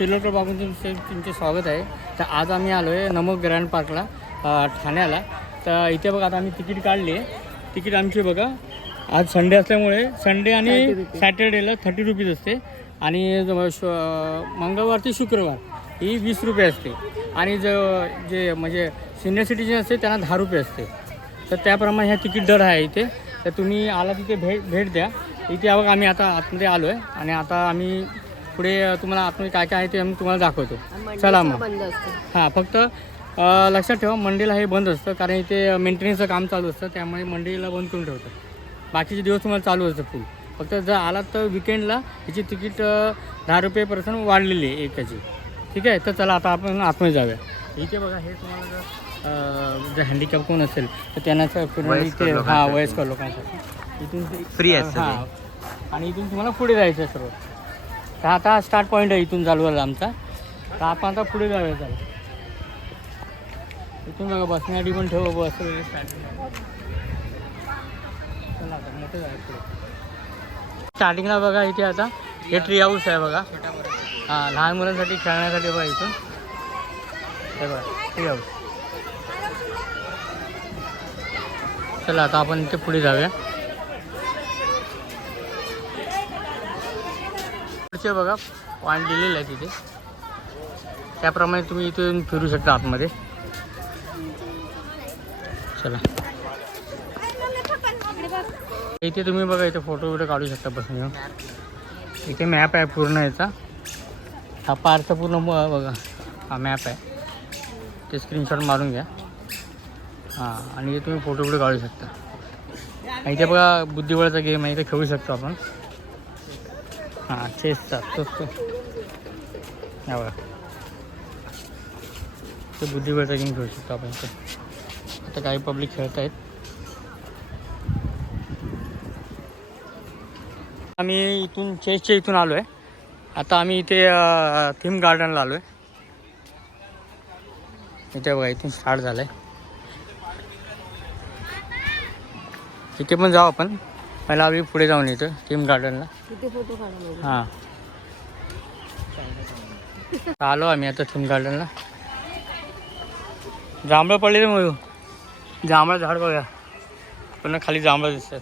नमस्कार अ, त्रिलोकर बाबून तुमचे तुमचे स्वागत आहे. तर आज आम्ही आलो आहे नमो ग्रँड पार्कला ठाण्याला. तर इथे बघा आता आम्ही तिकीट काढली आहे. तिकीट आमची बघा आज संडे असल्यामुळे संडे आणि सॅटर्डेला थर्टी रुपीज असते. आणि मंगळवार ते शुक्रवार ही वीस रुपये असते. आणि ज जे म्हणजे सिनियर सिटीजन असते त्यांना दहा रुपये असते. तर त्याप्रमाणे ह्या तिकीट दर आहे इथे. तर तुम्ही आला तिथे भेट भेट द्या. इथे बघा आम्ही आता आतमध्ये आलो आहे आणि आता आम्ही पुढे तुम्हाला आतमध्ये काय काय आहे ते आम्ही तुम्हाला दाखवतो. चला मग. बंद असते. हां फक्त लक्षात ठेवा मंडेला हे बंद असतं कारण इथे मेंटेनन्सचं काम चालू असतं त्यामुळे मंडेला बंद करून ठेवतं बाकीचे दिवस तुम्हाला चालू असतं फुल फक्त जर आलात तर विकेंडला याची तिकीट दहा रुपये पर्सेंट वाढलेली आहे एकाची. ठीक आहे? तर चला आता आपण आतमध्ये जाऊया. इथे बघा हे तुम्हाला जर जर हँडिकॅप कोण असेल तर त्यांना इथे हां. वयस्कर लोकांसाठी. इथून Free आहे. हां. आणि इथून तुम्हाला पुढे जायचं आहे सर्व. तर आता स्टार्ट पॉईंट आहे इथून चालू झाला आमचा. तर आपण आता पुढे जाऊया चालू. इथून बघा बसण्यासाठी पण ठेव बस. स्टार्टिंगला बघा इथे आता. हे ट्री हाऊस आहे बघा. हां लहान मुलांसाठी खेळण्यासाठी बघा इथून. हे बघा ट्री हाऊस चला आता आपण इथे पुढे जाऊया. पुढचे बघा पॉईंट दिलेलं आहे तिथे. त्याप्रमाणे तुम्ही इथून फिरू शकता आतमध्ये. चला. इथे तुम्ही बघा इथे फोटो वगैरे काढू शकता बसून येऊन. इथे मॅप आहे पूर्ण याचा. हा पार्कचा पूर्ण बघा हा मॅप आहे. ते स्क्रीनशॉट मारून घ्या. हां आणि इथे तुम्ही फोटो वगैरे काढू शकता. आणि इथे बघा बुद्धिबळाचा गेम आहे इथे खेळू शकतो आपण. हां चेसचा तोच तो. हा बघा. ते बुद्धिबळचा गेम खेळू शकतो आपण तर आता काही पब्लिक खेळत आहेत आम्ही इथून चेसच्या इथून आलो आहे आता आम्ही इथे थीम गार्डनला आलो आहे इथे बघा इथून स्टार्ट झालं आहे इथे पण जाऊ आपण. पहिला आम्ही पुढे जाऊन येतो थीम गार्डनला हां. आलो आम्ही आता थीम गार्डनला जांभळं पडले रे मग जांभळं झाड बघा. पुन्हा खाली जांभळं दिसतात.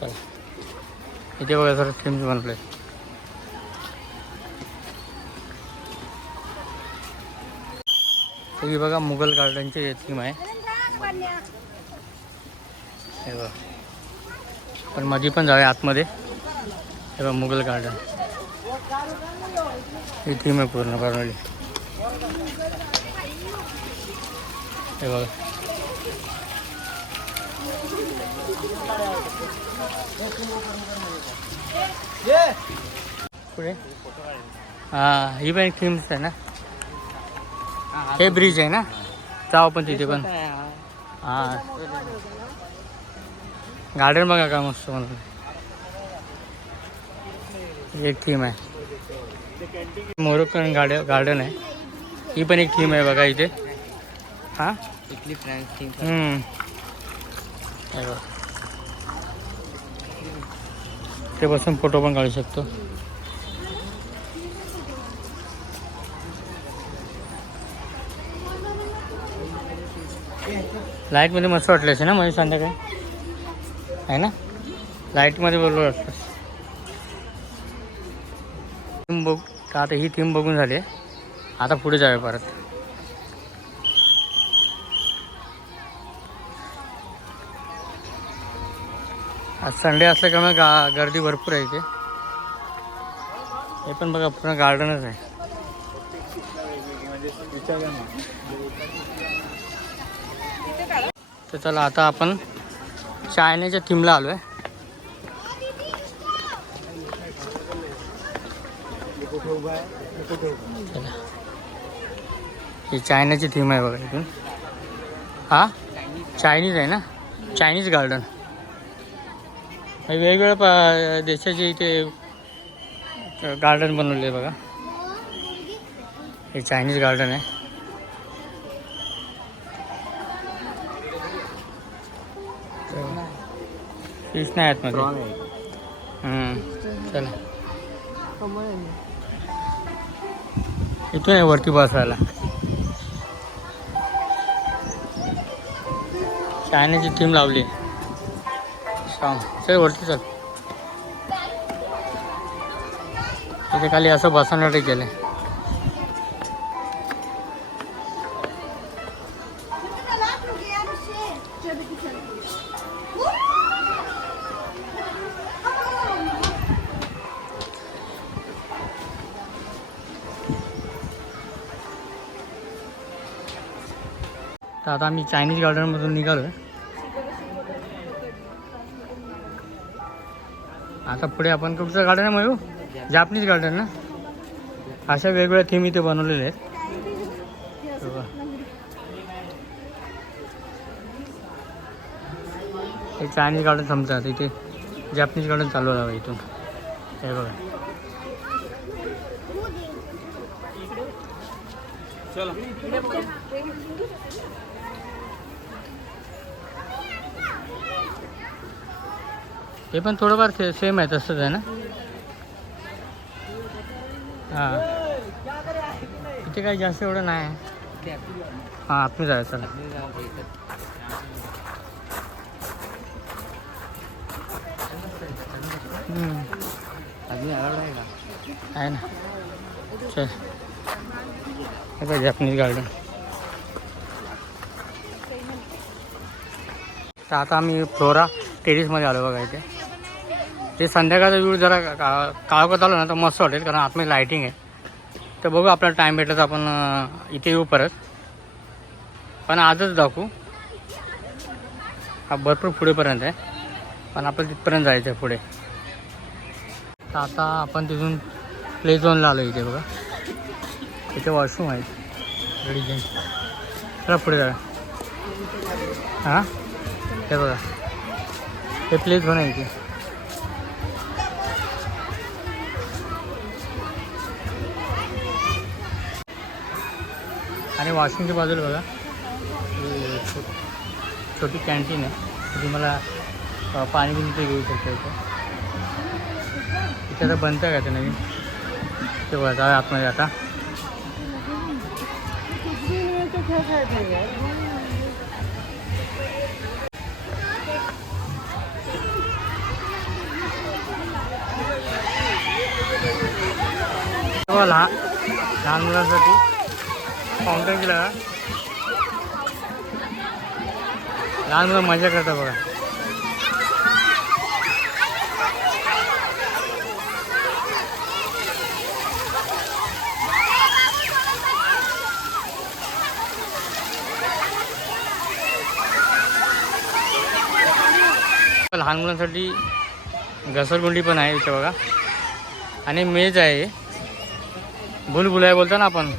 चला. इथे बघा सर थीम्स बनले तुम्ही बघा मुघल गार्डनची थीम आहे. हे बघ. पण मध्ये पण जाऊया आतमध्ये. हे बघ मुघल गार्डन ही थीम आहे पूर्ण बनवली. हे बघ. पुढे? हां ही पण एक थीम्स आहे ना? हे ब्रिज आहे ना? जाऊ आपण तिथे पण. हां. गार्डन बघा का मस्त म्हणून एक थीम आहे. मोरोकन गार्डन गार्डन आहे. ही पण एक थीम आहे बघा इथे. हां? इथली फ्रँक बघा. ते बसून फोटो पण काढू शकतो. लाईटमध्ये मस्त वाटलं असेल ना म्हणजे संध्याकाळी? आहे ना? लाईटमध्ये बरोबर वाटतं थीम बघ आता ही थीम बघून झाली आहे. आता पुढे जाऊया परत. आज संडे असल्यामुळे गा गर्दी भरपूर आहे इथे. हे पण बघा पूर्ण गार्डनच आहे. तर चला आता आपण चायनाच्या थीमला आलो आहे ही चायनाची थीम आहे बघा इथून. हा? चायनीज आहे ना? Chinese garden. वेगवेगळ्या प देशाचे इथे गार्डन बनवले बघा. हे चायनीज गार्डन आहे. फिश नाही आतमध्ये हम्म, चला. इथून आहे वरती बसायला. चायनाची टीम लावली. सांग चल वरती चल. इथे खाली असं बसवण्यासाठी केलं आता आम्ही चायनीज गार्डनमधून निघालो आता पुढे आपण कुठचं गार्डन आहे मयू जापनीज गार्डन ना? अशा वेगवेगळ्या थीम इथे बनवलेले आहेत. हे चायनीज गार्डन समजा इथे जॅपनीज गार्डन चालू आहे इथून. हे बघा. हे पण थोडंफार से सेम आहे तसंच आहे ना? हां. तिथे काही जास्त एवढं नाही आहे. हां आपण जायचं चला. आहे ना. चल. हे जॅपनीज गार्डन तर आता आम्ही फ्लोरा टेरिसमध्ये आलो बघा इथे. ते संध्याकाळचा व्ह्यू जरा का काळोखात आलो ना तर मस्त वाटेल कारण आतमध्ये लायटिंग आहे. तर बघू आपल्याला टाईम भेटला तर आपण इथे येऊ परत. पण आजच दाखवू. हा भरपूर पुढेपर्यंत आहे. पण आपल्याला तिथपर्यंत जायचं आहे पुढे. तर आता आपण तिथून प्ले झोनला आलो इथे बघा. इथे वॉशरूम आहे. रेडी चला पुढे जा हां? हे बघा. ते प्ले झोन आहे इथे. आणि वाशिमच्या बाजूला बघा. छोटी कॅन्टीन आहे. तुम्हाला मला पाणी बिनी ते घेऊ शकता इथं. इथे आता बनतं का ते नवीन? ते बघा आतमध्ये आता. लहान लहान मुलांसाठी फाउंटन केलं लहान मुलं मजा करतात बघा. लहान मुलांसाठी घसरगुंडी पण आहे इथे बघा. आणि मेज आहे. भूलभुलाय बोलतो ना आपण.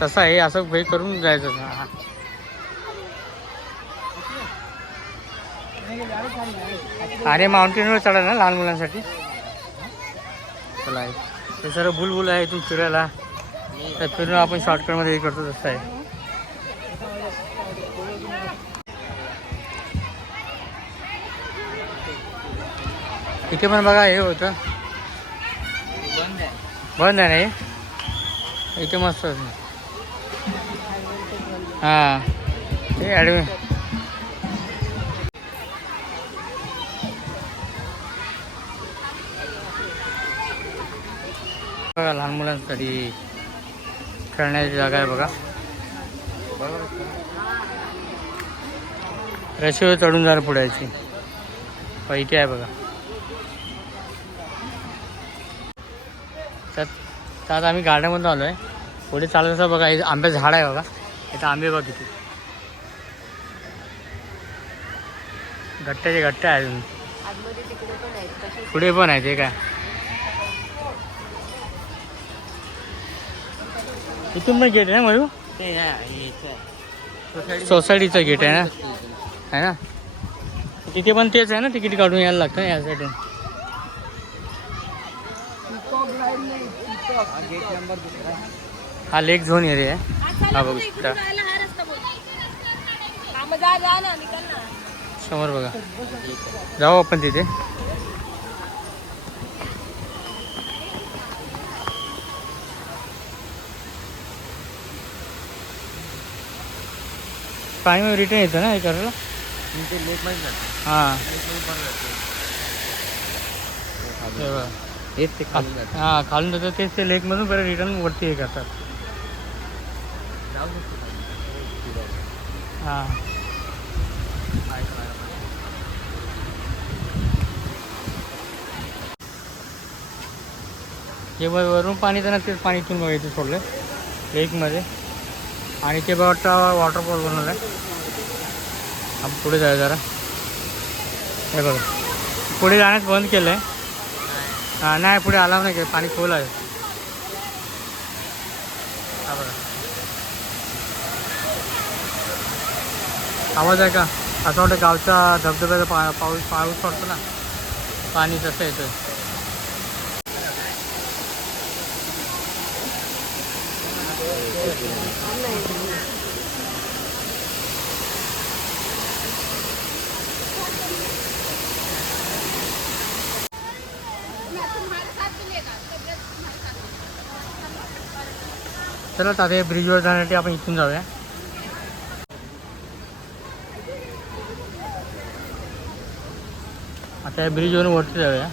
तसं आहे असं हे करून जायचं. अरे माउंटेनवर चढा ना लहान मुलांसाठी. चला आहे. ते सर्व बुलबुल आहे इथून फिरायला. तर फिरून आपण शॉर्टकटमध्ये हे करतो तसं आहे. इथे पण बघा हे होतं. बंद आहे ना हे? इथे मस्त होतं. हां. ते ॲडवे बघा लहान मुलांसाठी खेळण्याची जागा आहे बघा. रशीवर चढून जायला पुढायची इथे आहे बघा. त्यात त्यात आम्ही गार्डनमधून आलो आहे पुढे चालत असं बघा आंब्याचं झाड आहे बघा. इथं आंबे बघा किती घट्ट्याचे घट्ट आहे अजून पुढे पण आहे ते काय? इथून पण गेट आहे ना मयू सोसायटीचं गेट आहे ना? आहे ना? तिथे पण तेच आहे ना तिकीट काढून यायला लागतं ना यासाठी. हा लेक झोन एरिया आहे. समोर बघा. जाऊ आपण तिथे. टाइम रिटर्न येतं ना हे करायला? हां. ते खालून जातं तेच ते लेकमधून परत रिटर्न वरती हे करतात. हां. पाय वरून पाणी तर तेच पाणी इथून बघायचं सोडलं लेकमध्ये. आणि ते बघा वॉटरफॉल बनवलं आहे आपण पुढे जाऊया जरा. हे बघा. पुढे जाण्यास बंद केलं आहे नाही पुढे आला नाही पाणी खोल आहे हा बघा आवाज आहे का? असं वाटतं गावच्या धबधब्याचा पा पाऊस पाऊस पडतो ना. पाणी तसं येतं चला आता हे ब्रिजवर जाण्यासाठी आपण इथून जाऊया. त्या ब्रिजवरून वरती जाऊया.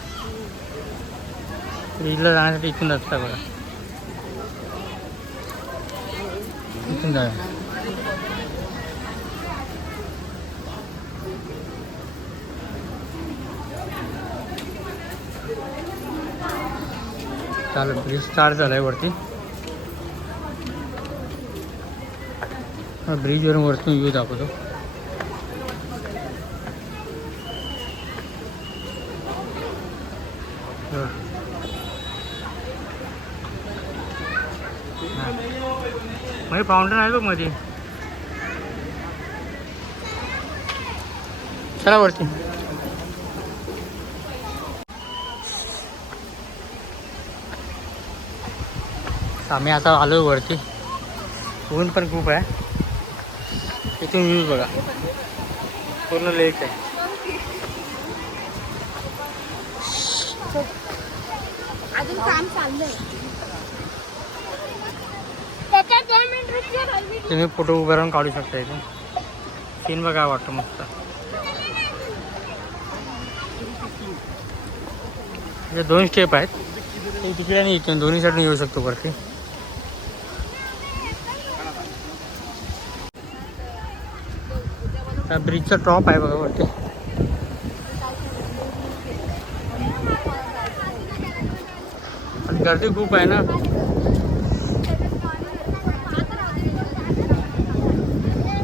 ब्रिजला जाण्यासाठी इथून रस्ता बघा इथून जाऊया चालेल ब्रिज स्टार्ट झाला आहे वरती ब्रिजवरून वरतून व्ह्यू दाखवतो. मध्ये फाउंटन आहे बघमध्ये. चला वरती. आम्ही आता आलो वरती. ऊन पण खूप आहे. इथून व्ह्यूज बघा. पूर्ण लेक आहे. अजून काम चाललंय त्याच्यात दोन मिनिट रुपये राहिली. तुम्ही फोटो उभे राहून काढू शकता इथे. सीन बघा वाटतं मस्त. हे दोन स्टेप आहेत. तिकडे आणि इकडे दोन्ही साईडने येऊ शकतो वरती. त्या ब्रिजचा टॉप आहे बघा वरती. आणि गर्दी खूप आहे ना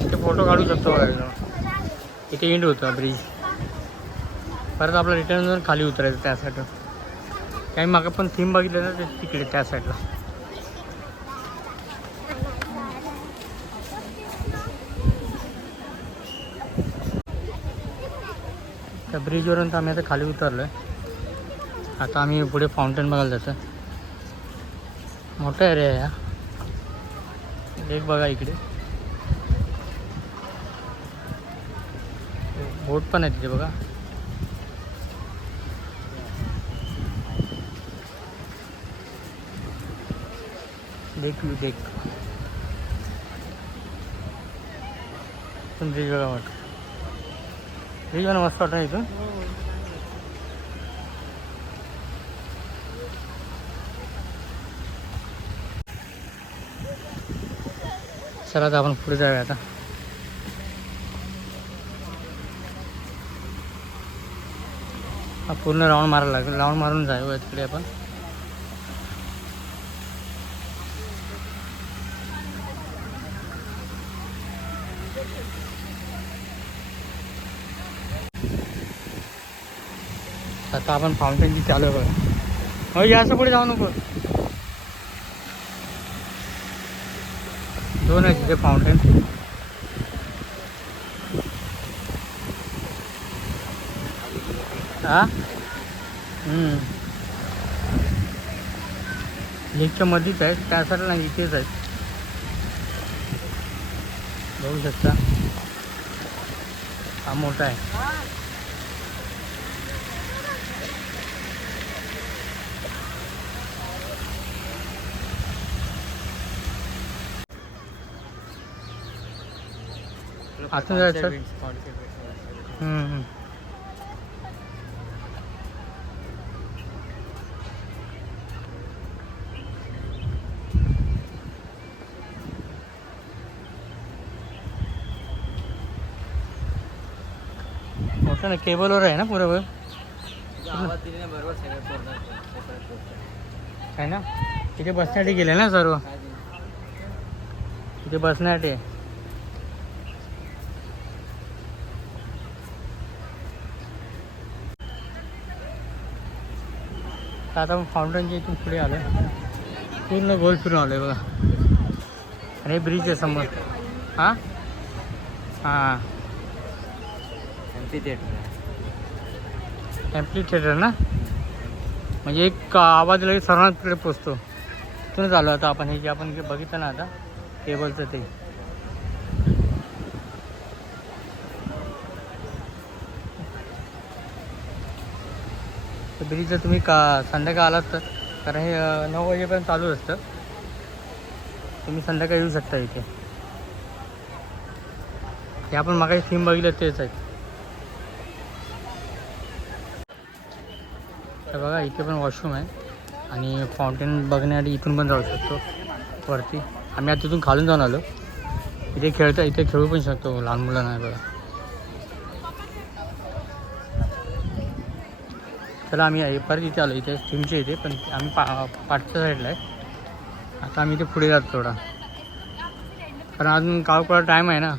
इथे फोटो काढू शकतो बघा इथे एंड होतो ब्रिज परत आपलं रिटर्न जाऊन खाली उतरायचं त्या साईडला काही मागं पण थीम बघितलं ना ते तिकडे त्या साईडला त्या ब्रिजवरून तर आम्ही आता खाली उतरलो आहे आता आम्ही पुढे फाउंटेन बघायला जातो मोठा एरिया आहे हा. लेक बघा इकडे. बोट पण आहे तिथे बघा. देख यू देख पण ब्रिज बघा वाटत. ब्रिज बघा मस्त वाटत इथून चला आता आपण पुढे जाऊया आता. पूर्ण राऊंड मारायला लागेल. राऊंड मारून जाऊया तिकडे आपण. आता आपण फाउंटेनची चालू आहे बघा. हो याचं पुढे जाऊ नको. दोन आहे तिथे फाउंटेन हा? हम्म. मध्येच आहे त्या साईडला नाही इथेच आहेत. बघू शकता. हा मोठा आहे. आतून जायचं? हम्म, हम्म. मोठं ना केबलवर आहे ना पुरं. आहे ना तिथे बसण्यासाठी गेले ना सर्व? तिथे बसण्यासाठी आता फाउंटनच्या इथून पुढे आलो पूर्ण गोल फिरून आलो आहे बघा आणि हे ब्रिज आहे समोर हां हां आहे. ॲम्प्ली थिएटर ना? म्हणजे एक आवाज लगेच सर्वांकडे पोचतो. तिथूनच आलो आता आपण हे जे आपण बघितलं ना आता केबलचं ते. ब्रिजला तुम्ही का संध्याकाळ आलात तर कारण हे नऊ वाजेपर्यंत चालू असतं. तुम्ही संध्याकाळी येऊ शकता इथे. हे आपण मागाची थीम बघितलं तेच आहे. तर बघा इथे पण वॉशरूम आहे. आणि फाउंटेन बघण्यासाठी इथून पण जाऊ शकतो. वरती. आम्ही आता तिथून खालून जाऊन आलो. इथे खेळता इथे खेळू पण शकतो. लहान मुलांना बघा. चला आम्ही आहे परत इथे आलो. इथे थीमच्या इथे पण आम्ही पा पाठच्या साईडला आहे. आता आम्ही इथे पुढे जातो थोडा. कारण अजून काळपडा टाईम आहे ना.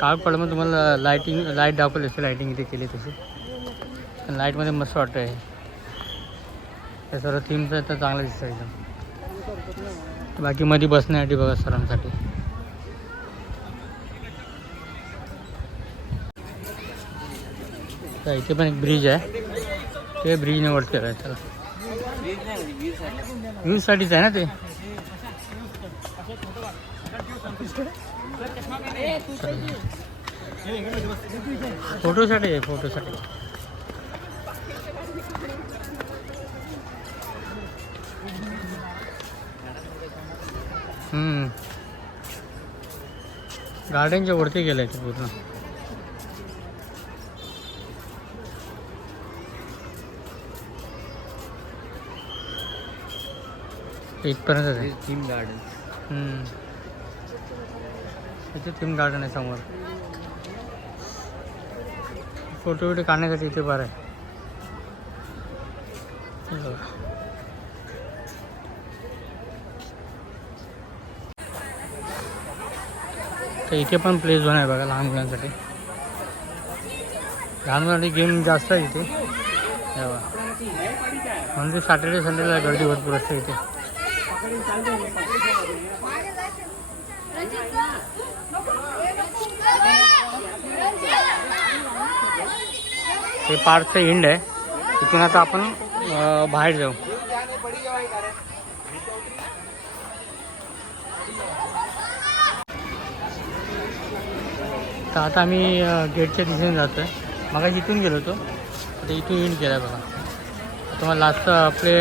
काळपडा मग तुम्हाला लायटिंग लाइट दाखवली असते लायटिंग इथे केली तशी. पण लाईटमध्ये मस्त वाटतं आहे हे सर्व थीमचं तर चांगलं दिसतं एकदम. बाकी मध्ये बसण्यासाठी बघा सरांसाठी. तर इथे पण एक ब्रिज आहे. ते ब्रिजने वरती आहे त्याला. Views व्ह्यूजसाठीच आहे ना ते? फोटोसाठी आहे फोटोसाठी गार्डनच्या वरती गेलं ते पूर्ण. Theme garden. हम्म. इथे थीम गार्डन आहे समोर. फोटो बिटो काढण्यासाठी इथे बरं आहे हे बघा. तर इथे पण प्ले झोन आहे बघा लहान मुलांसाठी. लहान मुलांसाठी गेम जास्त आहे इथे. म्हणजे सॅटर्डे संडेला गर्दी भरपूर असते इथे. हे पार्कचं इंड आहे. तिथून आता आपण बाहेर जाऊ. तर आता आम्ही गेटच्या दिशेने जातो आहे मग इथून गेलो होतो. आता इथून एंड केला आहे बघा. आता मला लास्ट प्ले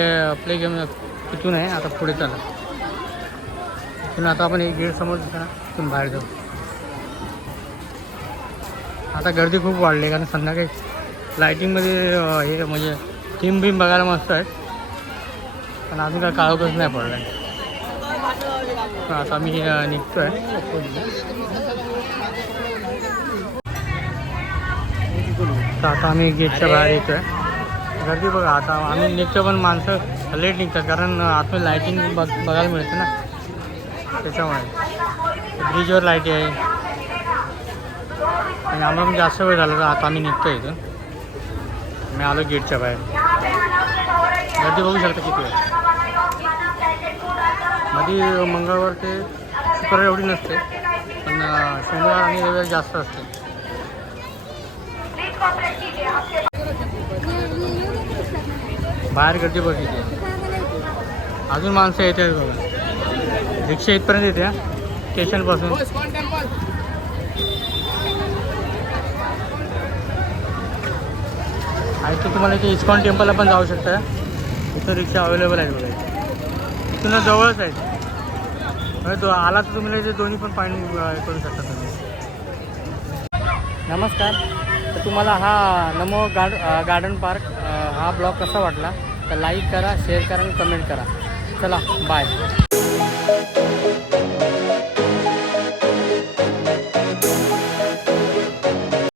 प्ले गेम इथून आहे. आता पुढे चला. इथून आता आपण एक गेट समोर ना तिथून बाहेर जाऊ. आता गर्दी खूप वाढली आहे कारण संध्याकाळी लायटिंगमध्ये हे म्हणजे थीम बीम बघायला मस्त आहेत. पण अजून काय काळोखच नाही पडलं आहे आता आम्ही निघतो आहे तर आता आम्ही गेटच्या बाहेर येतोय. गर्दी बघा आता आम्ही निघतो पण माणसं लेट निघतात कारण आतमध्ये लायटिंग बघ बघायला मिळते ना. त्याच्यामुळे. ब्रिजवर लाइट आहे. आणि आम्हाला पण जास्त वेळ झाला तर आता आम्ही निघतो इथं मी आलो गेटच्या बाहेर. गर्दी बघू शकता किती आहे मध्ये मंगळवार ते शुक्रवार एवढी नसते पण शनिवार आणि रविवार जास्त असते. बाहेर गर्दी बघितली. अजून माणसं येत बघा. रिक्षा इथपर्यंत येते स्टेशनपासून आणि ते तुम्हाला इथे इस्कॉन टेम्पलला पण जाऊ शकता. इथं रिक्षा अवेलेबल आहेत बघा. इथून जवळच आहेत. तो आला तर तुम्ही ते दोन्ही पण पॉईंट करू शकता तुम्ही. नमस्कार. तर तुम्हाला हा नमो गार्ड गार्डन पार्क हा ब्लॉग कसा वाटला? तर लाईक करा शेअर करा आणि कमेंट करा. चला बाय.